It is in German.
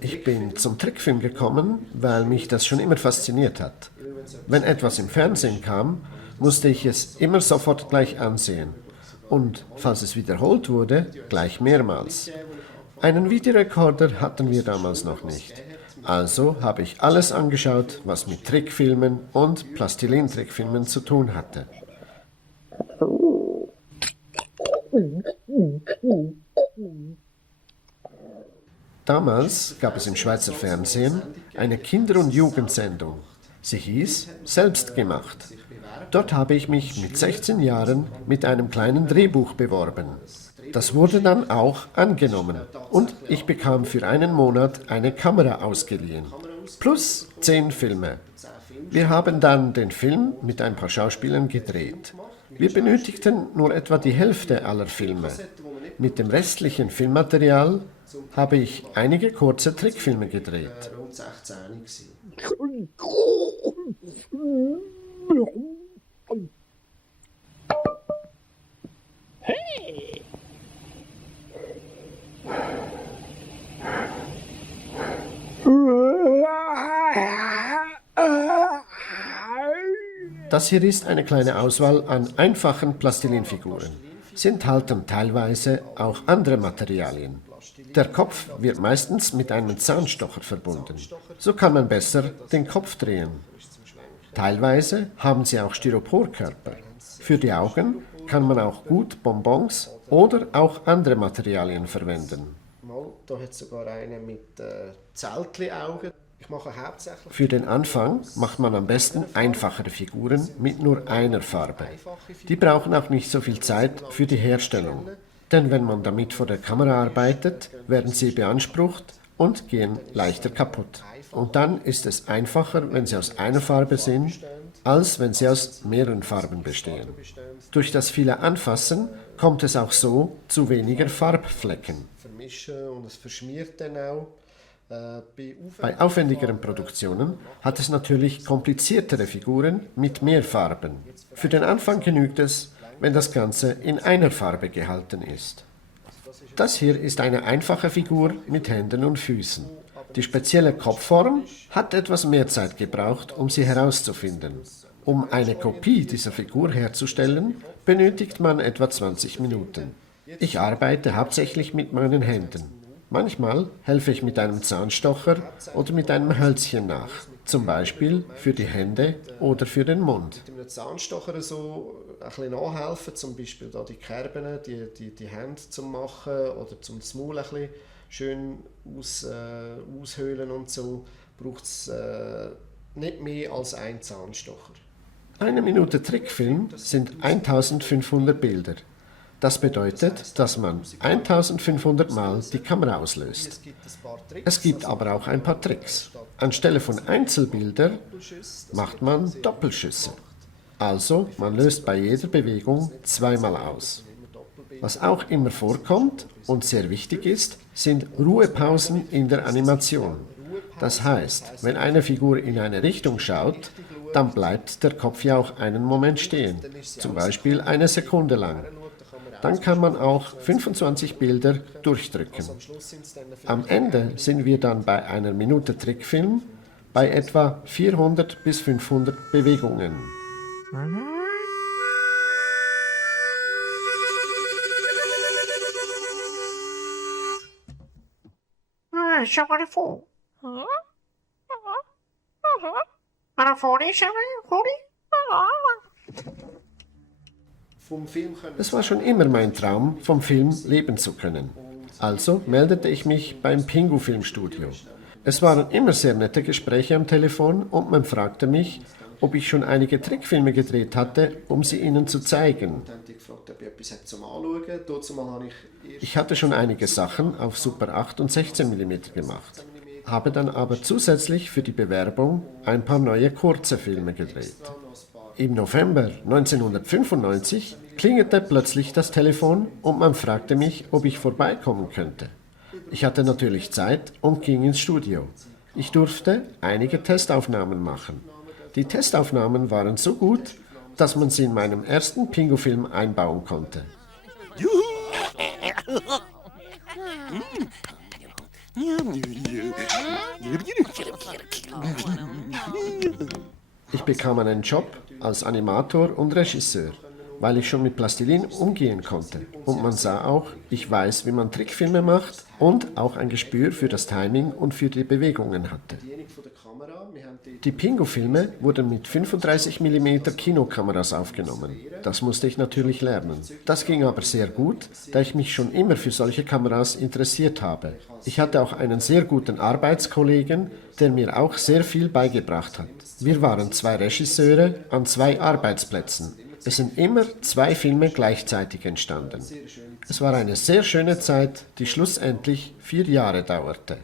Ich bin zum Trickfilm gekommen, weil mich das schon immer fasziniert hat. Wenn etwas im Fernsehen kam, musste ich es immer sofort gleich ansehen. Und falls es wiederholt wurde, gleich mehrmals. Einen Videorekorder hatten wir damals noch nicht. Also habe ich alles angeschaut, was mit Trickfilmen und Plastilin-Trickfilmen zu tun hatte. Damals gab es im Schweizer Fernsehen eine Kinder- und Jugendsendung. Sie hieß Selbstgemacht. Dort habe ich mich mit 16 Jahren mit einem kleinen Drehbuch beworben. Das wurde dann auch angenommen und ich bekam für einen Monat eine Kamera ausgeliehen. Plus 10 Filme. Wir haben dann den Film mit ein paar Schauspielern gedreht. Wir benötigten nur etwa die Hälfte aller Filme. Mit dem restlichen Filmmaterial habe ich einige kurze Trickfilme gedreht. Das hier ist eine kleine Auswahl an einfachen Plastilinfiguren. Sie enthalten teilweise auch andere Materialien. Der Kopf wird meistens mit einem Zahnstocher verbunden. So kann man besser den Kopf drehen. Teilweise haben sie auch Styroporkörper. Für die Augen kann man auch gut Bonbons oder auch andere Materialien verwenden. Da hat es sogar eine mit Zeltli-Augen. Für den Anfang macht man am besten einfachere Figuren mit nur einer Farbe. Die brauchen auch nicht so viel Zeit für die Herstellung. Denn wenn man damit vor der Kamera arbeitet, werden sie beansprucht und gehen leichter kaputt. Und dann ist es einfacher, wenn sie aus einer Farbe sind, als wenn sie aus mehreren Farben bestehen. Durch das viele Anfassen kommt es auch so zu weniger Farbflecken. Und es verschmiert dann auch. Bei aufwendigeren Produktionen hat es natürlich kompliziertere Figuren mit mehr Farben. Für den Anfang genügt es, wenn das Ganze in einer Farbe gehalten ist. Das hier ist eine einfache Figur mit Händen und Füßen. Die spezielle Kopfform hat etwas mehr Zeit gebraucht, um sie herauszufinden. Um eine Kopie dieser Figur herzustellen, benötigt man etwa 20 Minuten. Ich arbeite hauptsächlich mit meinen Händen. Manchmal helfe ich mit einem Zahnstocher oder mit einem Hölzchen nach, zum Beispiel für die Hände oder für den Mund. Mit einem Zahnstocher so ein bisschen nachhelfen, zum Beispiel da die Kerben, die Hände zu machen oder zum Maul ein bisschen schön aushöhlen und so, braucht es nicht mehr als einen Zahnstocher. Eine Minute Trickfilm sind 1500 Bilder. Das bedeutet, dass man 1500 Mal die Kamera auslöst. Es gibt aber auch ein paar Tricks. Anstelle von Einzelbildern macht man Doppelschüsse. Also, man löst bei jeder Bewegung zweimal aus. Was auch immer vorkommt und sehr wichtig ist, sind Ruhepausen in der Animation. Das heißt, wenn eine Figur in eine Richtung schaut, dann bleibt der Kopf ja auch einen Moment stehen, zum Beispiel eine Sekunde lang. Dann kann man auch 25 Bilder durchdrücken. Am Ende sind wir dann bei einer Minute Trickfilm bei etwa 400 bis 500 Bewegungen. Es war schon immer mein Traum, vom Film leben zu können. Also meldete ich mich beim Pingu Filmstudio. Es waren immer sehr nette Gespräche am Telefon und man fragte mich, ob ich schon einige Trickfilme gedreht hatte, um sie ihnen zu zeigen. Ich hatte schon einige Sachen auf Super 8 und 16 mm gemacht, habe dann aber zusätzlich für die Bewerbung ein paar neue kurze Filme gedreht. Im November 1995 klingelte plötzlich das Telefon und man fragte mich, ob ich vorbeikommen könnte. Ich hatte natürlich Zeit und ging ins Studio. Ich durfte einige Testaufnahmen machen. Die Testaufnahmen waren so gut, dass man sie in meinem ersten Pingu-Film einbauen konnte. Ich bekam einen Job als Animator und Regisseur, weil ich schon mit Plastilin umgehen konnte. Und man sah auch, ich weiß, wie man Trickfilme macht und auch ein Gespür für das Timing und für die Bewegungen hatte. Die Pingu-Filme wurden mit 35 mm Kinokameras aufgenommen. Das musste ich natürlich lernen. Das ging aber sehr gut, da ich mich schon immer für solche Kameras interessiert habe. Ich hatte auch einen sehr guten Arbeitskollegen, der mir auch sehr viel beigebracht hat. Wir waren 2 Regisseure an 2 Arbeitsplätzen. Es sind immer 2 Filme gleichzeitig entstanden. Es war eine sehr schöne Zeit, die schlussendlich 4 Jahre dauerte.